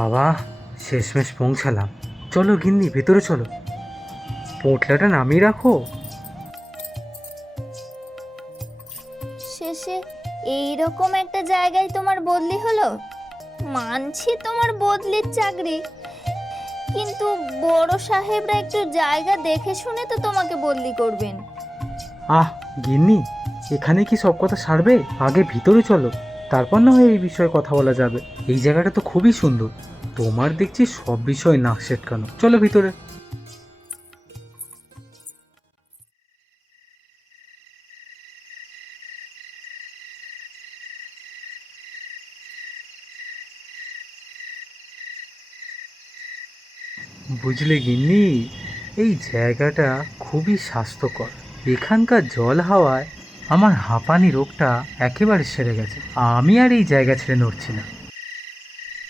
বাবা, শেষমেশ পৌঁছালাম। চলো গিন্নি, ভেতরে চলো। পোটলাটা নামিয়ে রাখো। শেষে এইরকম একটা জায়গায় তোমার বদলি হলো। মানছি তোমার বদলির চাকরি, কিন্তু বড় সাহেবরা একটু জায়গা দেখে শুনে তো তোমাকে বদলি করবেন। গিন্নি, এখানে কি সব কথা সারবে? আগে ভিতরে চলো, তারপর না হয় এই বিষয়ে কথা বলা যাবে। এই জায়গাটা তো খুবই সুন্দর, তোমার দেখছি সব বিষয় নাক সেটকানো। চলো ভিতরে। বুঝলে গিন্নি, এই জায়গাটা খুবই স্বাস্থ্যকর। এখানকার জল হাওয়ায় আমার হাঁপানি রোগটা একেবারে সেরে গেছে। আমি আর এই জায়গা ছেড়ে নড়ছি না।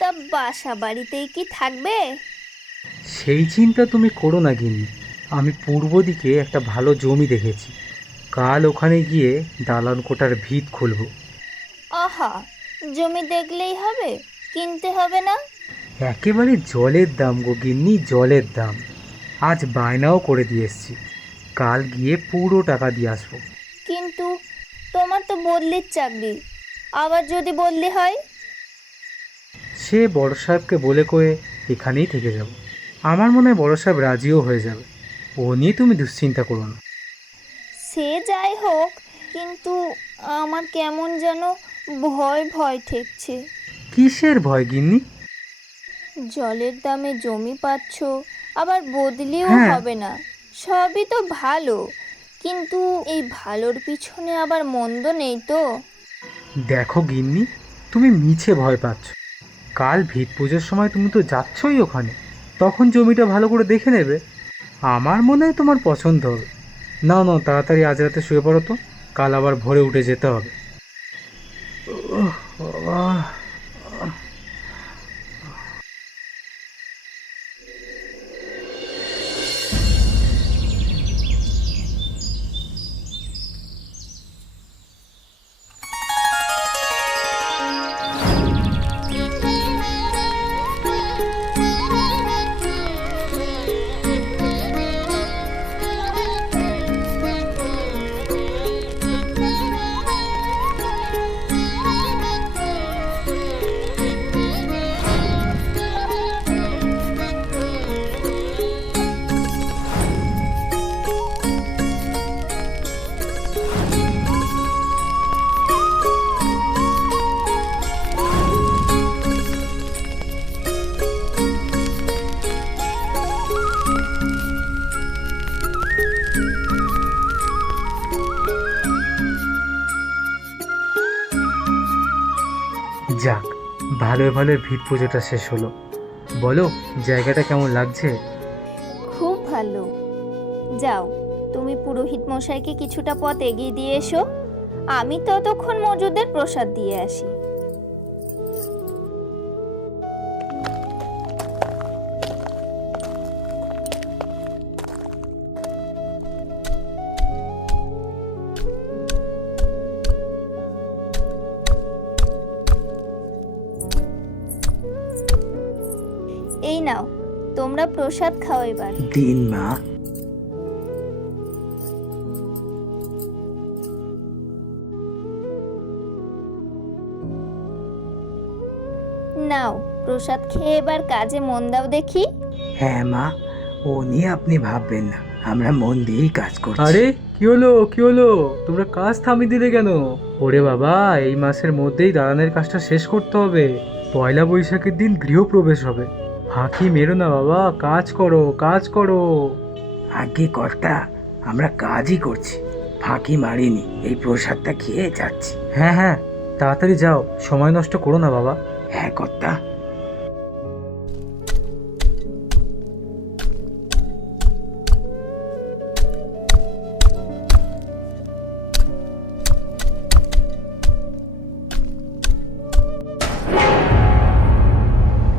তা বাসা বাড়িতেই কি থাকবে? সেই চিন্তা তুমি করো না গিন্নি, আমি পূর্ব দিকে একটা ভালো জমি দেখেছি। কাল ওখানে গিয়ে দালান কোটার ভিত খুলব। আহা, জমি দেখলেই হবে, কিনতে হবে না? একেবারে জলের দাম গো গিন্নি, জলের দাম। আজ বায়নাও করে দিয়ে এসছি, কাল গিয়ে পুরো টাকা দিয়ে আসবো। কিন্তু তোমার তো বদলির চাকরি, আবার যদি বদলি হয়? সে বড় সাহেবকে বলে কয়ে এখানেই থেকে যাব। আমার মনে হয় বড় সাহেব রাজিও হয়ে যাবে। ও নিয়ে তুমি দুশ্চিন্তা করো না। সে যাই হোক, কিন্তু আমার কেমন যেন ভয় ভয় ঠেকছে। কিসের ভয় গিন্নি? জলের দামে জমি পাচ্ছ, আবার বদলিও হ্যাঁ। হবে না, সবই তো ভালো, কিন্তু এই ভালোর পিছনে আবার মন্দ নেই তো? দেখো গিন্নি, তুমি মিছে ভয় পাচ্ছ। কাল ভিত পুজোর সময় তুমি তো যাচ্ছই ওখানে, তখন জমিটা ভালো করে দেখে নেবে। আমার মনে হয় তোমার পছন্দ হবে। নাও নাও, তাড়াতাড়ি আজ রাতে শুয়ে পড়ো তো, কাল আবার ভোরে উঠে যেতে হবে। বাবা, যাক, ভালোই ভালোই ভিত পুজোটা শেষ হলো। বলো, জায়গাটা কেমন লাগছে? খুব ভালো। যাও, তুমি পুরোহিত মশাইকে কিছুটা পথ এগিয়ে দিয়ে এসো, আমি ততক্ষণ মজুদের প্রসাদ দিয়ে আসি। এই নাও, তোমরা প্রসাদ খাও এবার। দিন মা। নাও, প্রসাদ খেয়ে এবার কাজে মন দাও দেখি। হ্যাঁ মা, ও নিয়ে আপনি ভাববেন না, আমরা মন দিয়েই কাজ করছি। আরে কি হলো কি হলো, তোমরা কাজ থামিয়ে দিলে কেন? ওরে বাবা, এই মাসের মধ্যেই দালানের কাজটা শেষ করতে হবে। পয়লা বৈশাখের দিন গৃহপ্রবেশ হবে। ফাঁকি মেরো না বাবা, কাজ করো কাজ করো। আগে কর্তা, আমরা কাজই করছি, ফাঁকি মারিনি, এই প্রসাদটা খেয়ে যাচ্ছি। হ্যাঁ হ্যাঁ, তাড়াতাড়ি যাও, সময় নষ্ট করো না বাবা। হ্যাঁ কর্তা।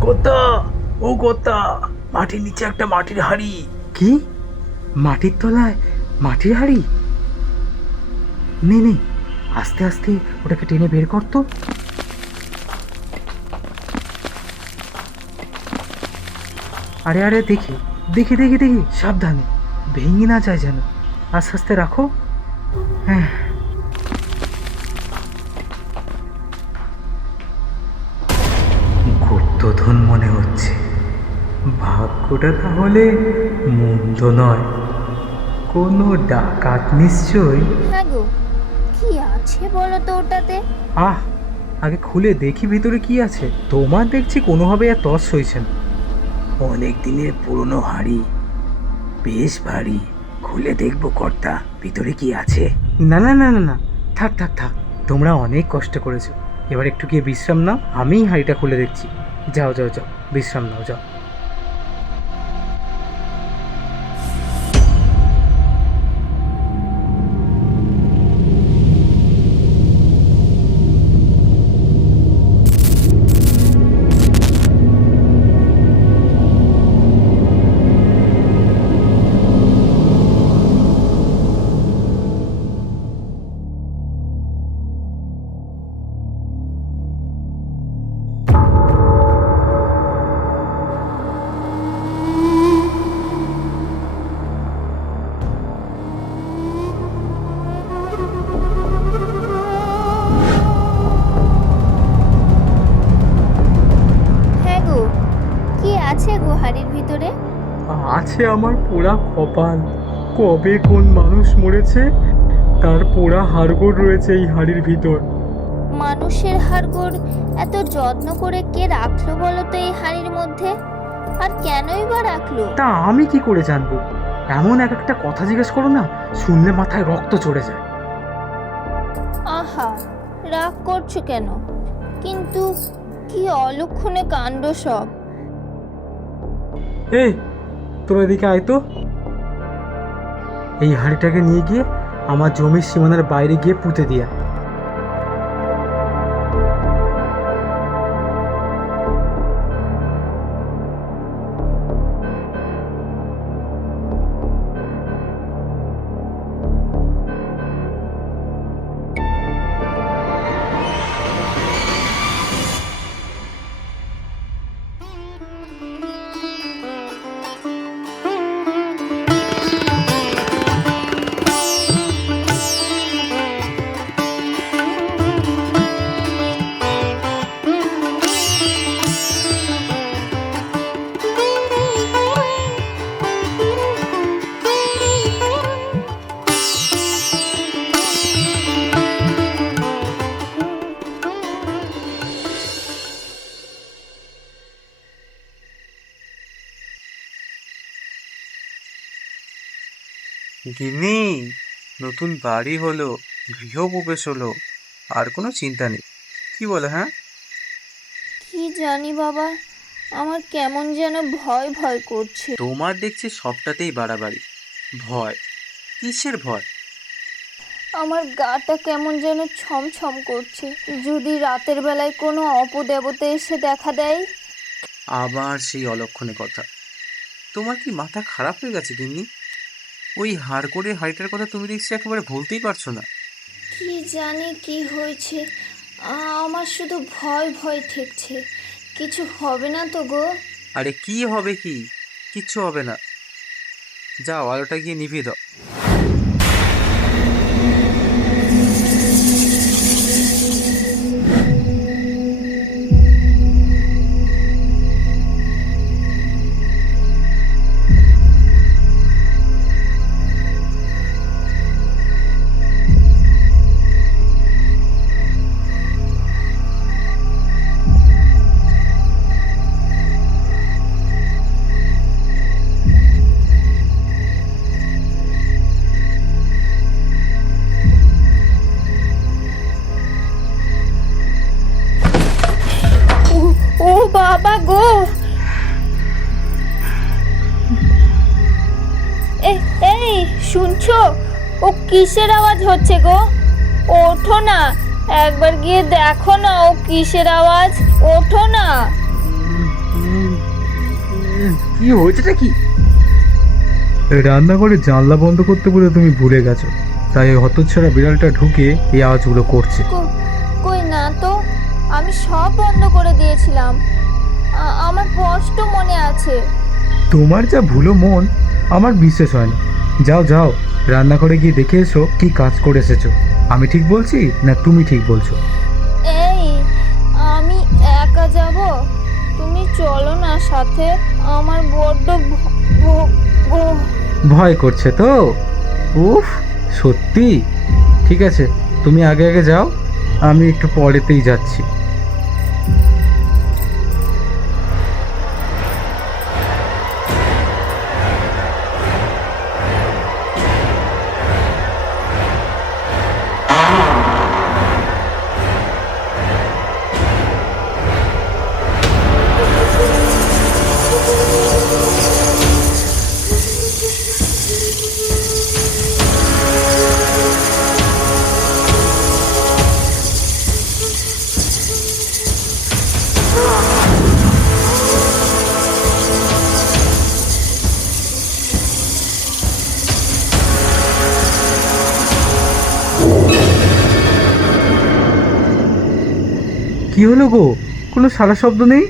কর্তা, ও কর্তা, মাটির নিচে একটা মাটির হাঁড়ি। কি? মাটির তলায় মাটির হাঁড়ি? নে নে, আস্তে আস্তে ওটাকে টেনে বের করতো। আরে আরে, দেখি দেখি দেখি দেখি, সাবধানে, ভেঙে না যায় যেন। আস্তে আস্তে রাখো। হ্যাঁ, গুপ্তধন মনে হচ্ছে। ভাগ্যটা তাহলে মন্দ নয়, কোনো ডাকাত নিশ্চয়ই। হ্যাঁ গো, কি আছে বলো তো ওটাতে? আহ, আগে খুলে দেখি ভিতরে কি আছে। তোমার দেখছি কোনোভাবে আর তস সইছে না। অনেক দিনের পুরনো হাঁড়ি, বেশ ভারী। খুলে দেখবো কর্তা, ভিতরে কি আছে। না না না না না, থাক থাক থাক, তোমরা অনেক কষ্ট করেছো, এবার একটু গিয়ে বিশ্রাম নাও, আমিই হাঁড়িটা খুলে দেখছি। যাও যাও যাও, বিশ্রাম নাও, যাও। হ্যাঁ গো, কি আছে গো হাড়ির ভিতরে? আছে আমার পোড়া কপাল। কবে কোন মানুষ মরেছে, তার পোড়া হাড়গোড় রয়েছে এই হাড়ির ভিতর। মানুষের হাড়গোড় এত যত্ন করে কে রাখলো বলো তো এই হাড়ির মধ্যে? আর কেনই বা রাখলো? তা আমি কি করে জানবো? এমন এক একটা কথা জিজ্ঞেস করো না, শুনলে মাথায় রক্ত চড়ে যায়। আহা, রাগ করছো কেন? কিন্তু কি অলক্ষণে কাণ্ড সব। এই, তোর এদিকে আয় তো। এই হাঁড়িটাকে নিয়ে গিয়ে আমার জমির সীমানার বাইরে গিয়ে পুঁতে দিয়া। গিন্নি, নতুন বাড়ি হলো, গৃহপ্রবেশ হলো, আর কোনো চিন্তা নেই। কি বলে? হ্যাঁ, কি জানি বাবা, আমার কেমন যেন ভয় ভয় করছে। তোমার দেখছি সবটাতেই বাড়াবাড়ি, ভয়। কিসের ভয়? আমার গাটা কেমন যেন ছমছম করছে। যদি রাতের বেলায় কোনো অপদেবতা এসে দেখা দেয়। আবার সেই অলক্ষণে কথা। তোমার কি মাথা খারাপ হয়ে গেছে গিন্নি? ওই হাড় করে হাড়িটার কথা তুমি দেখছি একেবারে ভুলতেই পারছো না। কি জানি কি হয়েছে, আমার শুধু ভয় ভয় ঠেকছে। কিছু হবে না তো গো? আরে কি হবে, কি কিচ্ছু হবে না। যাও, আলোটা গিয়ে নিভিয়ে দাও। ও ও বাবা গো! এই শুনছো? ও কিসের আওয়াজ হচ্ছে গো? ওঠো না, একবার গিয়ে দেখো না ও কিসের আওয়াজ। ওঠো না। কি হয়েছেটা কি? রান্নাঘরে জানলা বন্ধ করতে বলে তুমি ভুলে গেছো, তাই ওই হতচ্ছাড়া বিড়ালটা ঢুকে এই আওয়াজগুলো করছে। কই না তো, আমি সব বন্ধ করে দিয়েছিলাম। আমার স্পষ্ট মনে আছে। তোমার যা ভুলো মন, আমার বিশ্বাস হয় না। যাও যাও, রান্নাঘরে গিয়ে দেখে এসো কি কাজ করে এসেছো। আমি ঠিক বলছি না তুমি ঠিক বলছো? এই, আমি একা যাব? তুমি চলো না সাথে। আমার বড্ড ভয় করছে তো? উফ, সত্যি? ঠিক আছে, তুমি আগে আগে যাও, আমি একটু পরেতেই যাচ্ছি। কি হলো গো? কোনো সারা শব্দ নেই,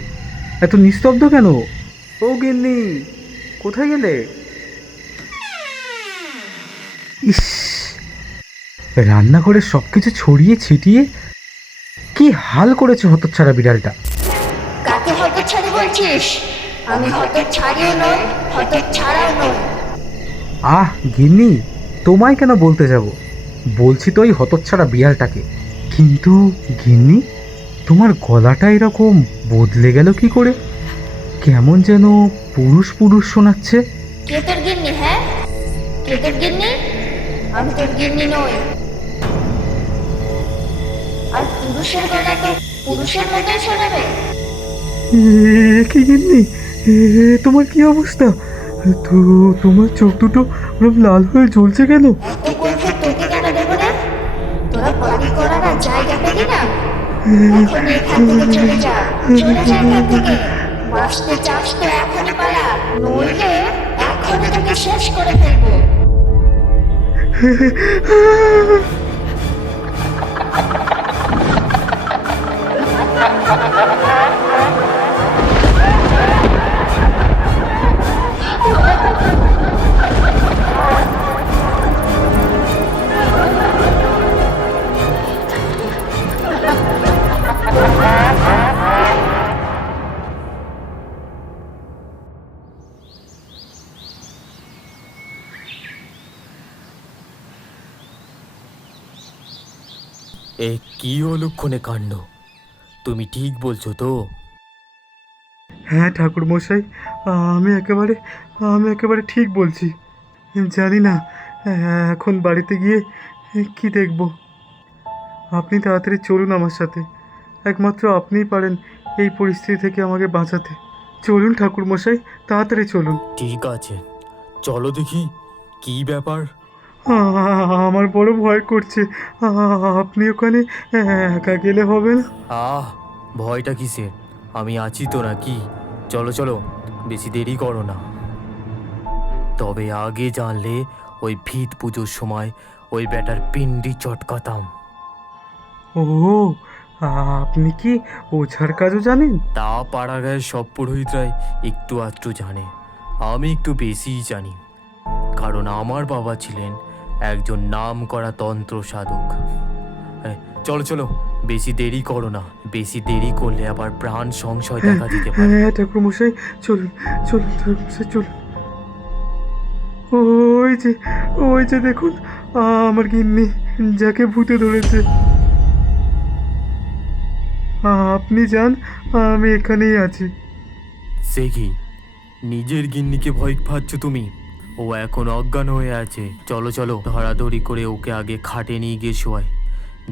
এত নিস্তব্ধ কেন? ও গিন্নি, কোথায় গেলে? ইস, রান্নাঘরে সবকিছু ছড়িয়ে ছিটিয়ে কি হাল করেছে হতচ্ছাড়া বিড়ালটা। কাকে হতচ্ছাড়ি বলছিস? আমি হতচ্ছাড়িও নই, হতচ্ছাড়াও নই। আহ গিন্নি, তোমায় কেন বলতে যাব, বলছি তো ওই হতচ্ছাড়া বিড়ালটাকে। কিন্তু গিন্নি, তোমার গলাটা এরকম বদলে গেল কি করে? কেমন যেন পুরুষ পুরুষ শোনাচ্ছে। কে তোর গিন্নি? হ্যাঁ, কে তোর গিন্নি? আমি তোর গিন্নি নই। আর পুরুষের গলা তো পুরুষের মতোই শোনাবে। কি গিন্নি, তোমার কি অবস্থা? তো তোমার চোখ দুটো ওরকম লাল হয়ে জ্বলছে কেন? এত কৈফিয়ত তোকে কেন দেবো রে? তোরা বাড়ি করার আর জায়গা পেলি না? এখনই এখান থেকে চলে যা, চলে যা এখান থেকে। বাঁচতে চাস তো এখনই পালা, নইলে এখনই তোকে শেষ করে ফেলবো। এ কি অলক্ষণে কাণ্ড! তুমি ঠিক বলছো তো? হ্যাঁ ঠাকুর মশাই, আমি একেবারে ঠিক বলছি। জানি না এখন বাড়িতে গিয়ে কি দেখব। আপনি তাড়াতাড়ি চলুন আমার সাথে, একমাত্র আপনিই পারেন এই পরিস্থিতি থেকে আমাকে বাঁচাতে। চলুন ঠাকুর মশাই, তাড়াতাড়ি চলুন। ঠিক আছে, চলো দেখি কি ব্যাপার। আমার বড় ভয় করছে। আপনি ওখানে একা গেলে হবে না? আহ, ভয়টা কিসের? আমি আছি তো নাকি? চলো চলো, বেশি দেরি করো না। তবে আগে জানলে ওই ভিত পুজোর সময় ওই ব্যাটার পিন্ডি চটকাতাম। ও, আপনি কি ওঝার কাজও জানেন? তা পাড়া গায়ের সব পুরোহিতরাই একটু আধটু জানে, আমি একটু বেশিই জানি। কারণ আমার বাবা ছিলেন একজন নামকরা তন্ত্র সাধক। চলো চলো, বেশি দেরি করো না, বেশি দেরি করলে আবার প্রাণ সংশয় দেখা দিতে পারে। হ্যাঁ ঠাকুরমশাই, চলুন চলুন ঠাকুরমশাই চলুন। ওই যে দেখুন, আমার গিন্নি, যাকে ভূতে ধরেছে। আপনি যান, আমি এখানেই আছি। সে কি, নিজের গিন্নিকে ভয় পাচ্ছ তুমি? ও এখন অজ্ঞান হয়ে আছে। চলো চলো, ধরাধরি করে ওকে আগে খাটে নিয়ে গিয়ে শোয়ায়।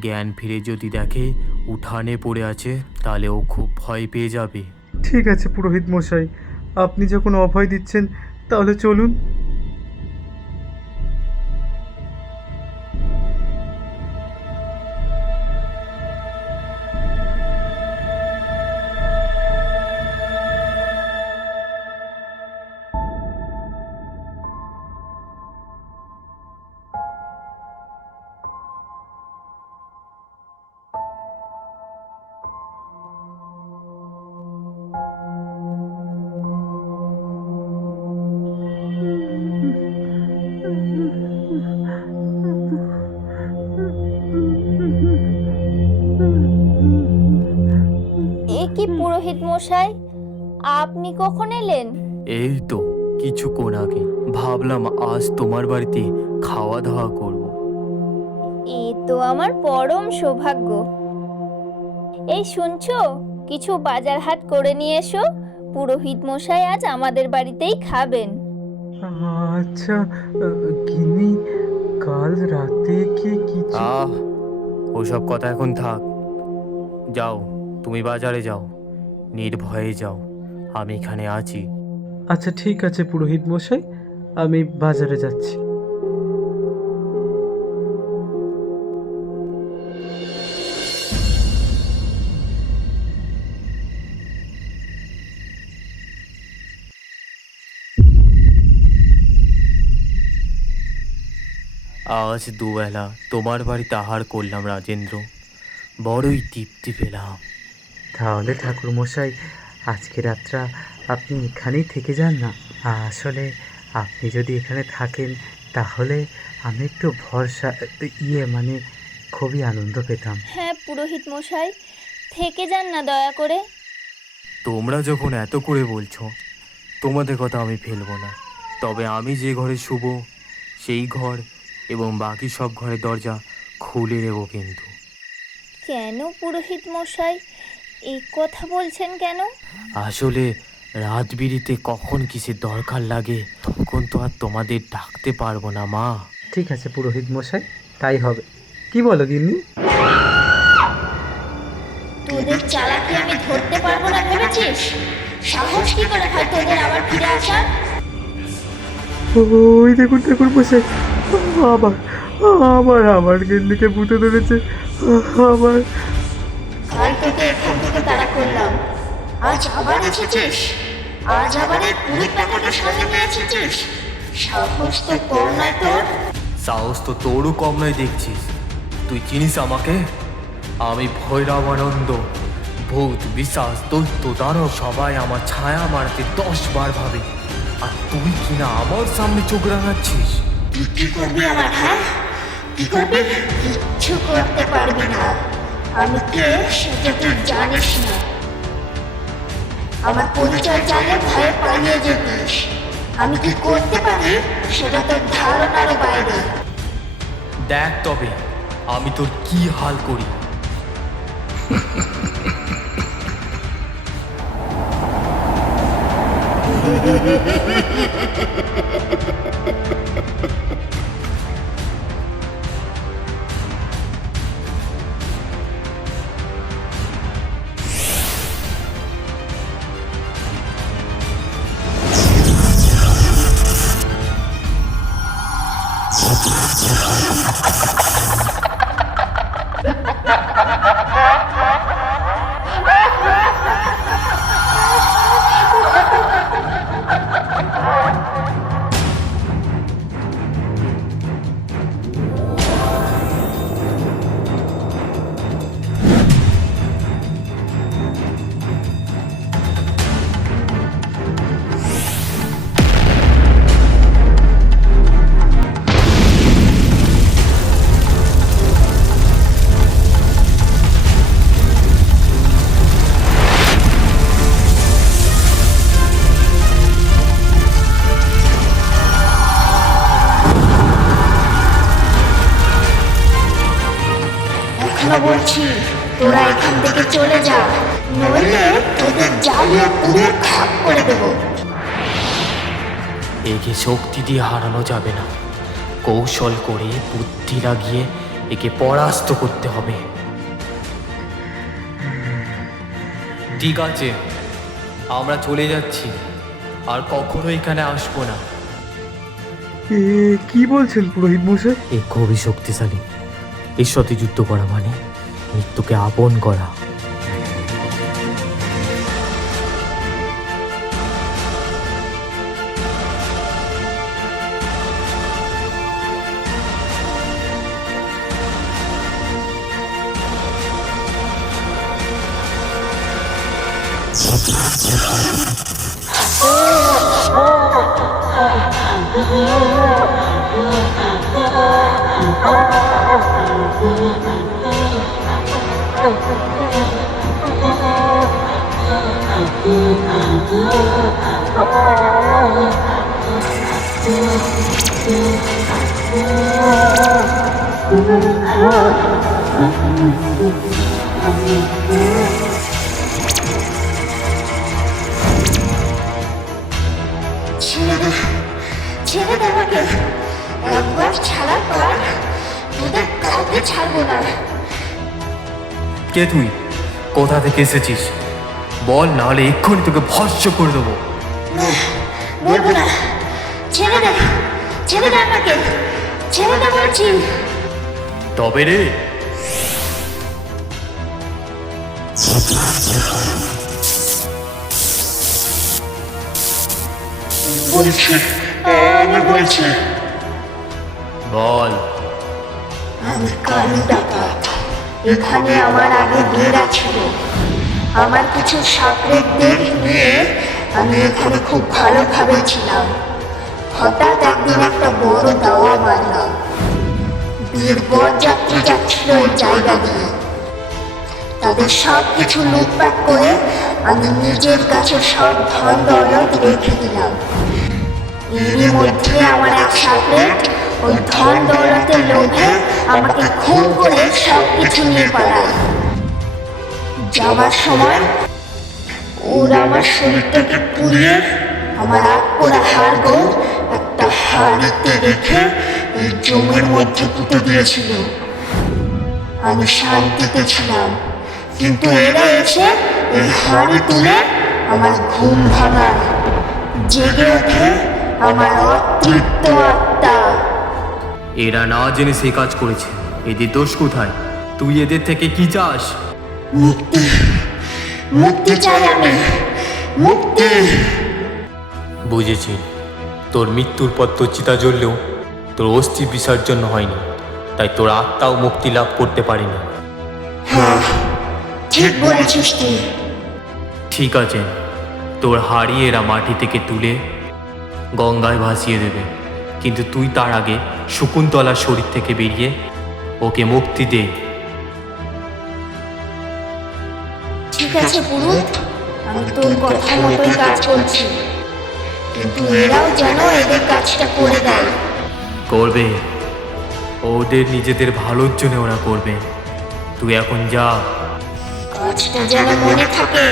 জ্ঞান ফিরে যদি দেখে উঠানে পড়ে আছে, তাহলে ও খুব ভয় পেয়ে যাবে। ঠিক আছে পুরোহিত মশাই, আপনি যখন অভয় দিচ্ছেন তাহলে চলুন। এ কি পুরোহিত মশাই, আপনি কখন এলেন? এই তো কিছুক্ষণ আগে। ভাবলাম আজ তোমার বাড়িতে খাওয়া দাওয়া করব। এ তো আমার পরম সৌভাগ্য। এই শুনছো, কিছু বাজার হাট করে নিয়ে এসো, পুরোহিত মশাই আজ আমাদের বাড়িতেই খাবেন। আচ্ছা, গিন্নি, কাল রাতে কি কিছু? আহ, ওসব কথা এখন থাক। যাও, তুমি বাজারে যাও, নির্ভয়ে যাও, আমি এখানে আছি। আচ্ছা ঠিক আছে পুরোহিত মশাই, আমি বাজারে যাচ্ছি। আজ দুবেলা তোমার বাড়িতে আহার করলাম রাজেন্দ্র, বড়ই তৃপ্তি পেলাম। তাহলে ঠাকুর মশাই, আজকে রাতটা আপনি এখানেই থেকে যান না। আসলে আপনি যদি এখানে থাকেন তাহলে আমি একটু ভরসা, মানে খুবই আনন্দ পেতাম। হ্যাঁ পুরোহিত মশাই, থেকে যান না দয়া করে। তোমরা যখন এত করে বলছো, তোমাদের কথা আমি ফেলবো না। তবে আমি যে ঘরে শুব সেই ঘর এবং বাকি সব ঘরের দরজা খুলে দেবো কিন্তু। কেন পুরোহিত মশাই, এই কথা বলছেন কেন? আসলে রাত বিরিতে কখন কিসের দরকার লাগে তখন তো আর তোমাদের ডাকতে পারবো না মা। ঠিক আছে পুরোহিত মশাই, তাই হবে। কি বলো গিন্নি? তোদের চালাকি আমি ধরতে পারবো না ভেবেছিস? সাহস কি করে হয় তোদের আবার ফিরে আসার? ওই দেখুন ঠাকুর মশাই, আবার আবার আমার গিন্নিকে ভূতে ধরেছে। আবার কাল তোকে এখান থেকে তাড়া করলাম, আজ আবার এসেছিস? আজ আবার এই পুরীর টাকাটা সামনে নিয়ে এসেছিস? সাহস তো কম নয় তোর। সাহস তো তোরও কম নয় দেখছিস। তুই চিনিস আমাকে? আমি ভৈরবানন্দ। ভূত বিশ্বাস দৈত্য দানব সবাই আমার ছায়া মারতে 10 বার ভাবে, আর তুই কিনা আমার সামনে চোখ রাঙাচ্ছিস। তুই কি করবি আমার? হ্যাঁ, কি করবি? কিচ্ছু করতে পারবি না। আমি কে সেটা তুই জানিস না। আমার পরিচয় জানলে ভয়ে পালিয়ে যেতিস। আমি কি করতে পারি সেটা তোর ধারণার বাইরে। দেখ তবে আমি তোর কি হাল করি। এখনো বলছি, তোরা এখান থেকে চলে যা, নইলে তোদের জ্বালিয়ে পুড়ে খাক করে দেবো। একে শক্তি দিয়ে হারানো যাবে না, কৌশল করে বুদ্ধি লাগিয়ে একে পরাস্ত করতে হবে। ঠিক আছে, আমরা চলে যাচ্ছি, আর কখনো এখানে আসবো না। কি বলছেন পুরোহিত মশাই? এ খুবই শক্তিশালী। এর সাথে যুদ্ধ করা মানে মৃত্যুকে আপন করা। ছেড়ে দে আমাকে, একবার ছাড়ার পর তোদের কাউকে ছাড়বো না। কে তুই? কোথা থেকে এসেছিস? বল, নাহলে এক্ষুনি তোকে ভস্ম করে দেবো। বলবো না, ছেড়ে দে, ছেড়ে দে আমাকে, ছেড়ে দে বলছি। তবে রে, বলছি, আমি বলছি, বল। আমি কালু ডাকাত। এখানে আমার আগে ডেরা ছিল। আমার কিছু সাকরেদদের নিয়ে আমি এখানে খুব ভালোভাবে ছিলাম। হঠাৎ একদিন একটা বড় দাওয়া মারলাম। বিয়ের বরযাত্রী যাচ্ছিল এই জায়গা দিয়ে। তাদের সব কিছু লুটপাট করে আমি নিজের কাছে সব ধন দৌলত রেখে দিলাম। এরই মধ্যে আমার এক সাকরেদ ওই ধন দৌলতের লোভে আমাকে খুন করে সব কিছু নিয়ে পালায়। যাওয়ার সময় ওরা আমার শরীরটাকে পুড়িয়ে আমার আগ পোড়া হাড়গোড় একটা হাড়িতে রেখে এই জমির মধ্যে পুঁতে দিয়েছিল। আমি শান্তিতে ছিলাম, কিন্তু এরা এসে এই হাড়ি তুলে আমার ঘুম ভাঙায়। জেগে ওঠে আমার অতৃপ্ত আত্মা। এরা না জেনে সে কাজ করেছে, এদের দোষ কোথায়? তুই এদের থেকে কি চাস? মুক্তি, মুক্তি চাই আমি, মুক্তি। বুঝেছি, তোর মৃত্যুর পর তোর চিতা জ্বললেও তোর অস্থি বিসর্জন হয়নি, তাই তোর আত্মাও মুক্তি লাভ করতে পারেনি। হ্যাঁ, ঠিক বলেছিস তুই। ঠিক আছে, তোর হাড়ি এরা মাটি থেকে তুলে গঙ্গায় ভাসিয়ে দেবে, কিন্তু তুই তার আগে শকুন্তলার শরীর থেকে বেরিয়ে ওকে মুক্তি দে। ঠিক আছে পুরুত, আমি তোর কথা মতোই কাজ করছি, কিন্তু এরাও যেন এদের কাজটা করে দেয়। করবে, ওদের নিজেদের ভালোর জন্য ওরা করবে। তুই এখন যা। কাজটা যেন মনে থাকে।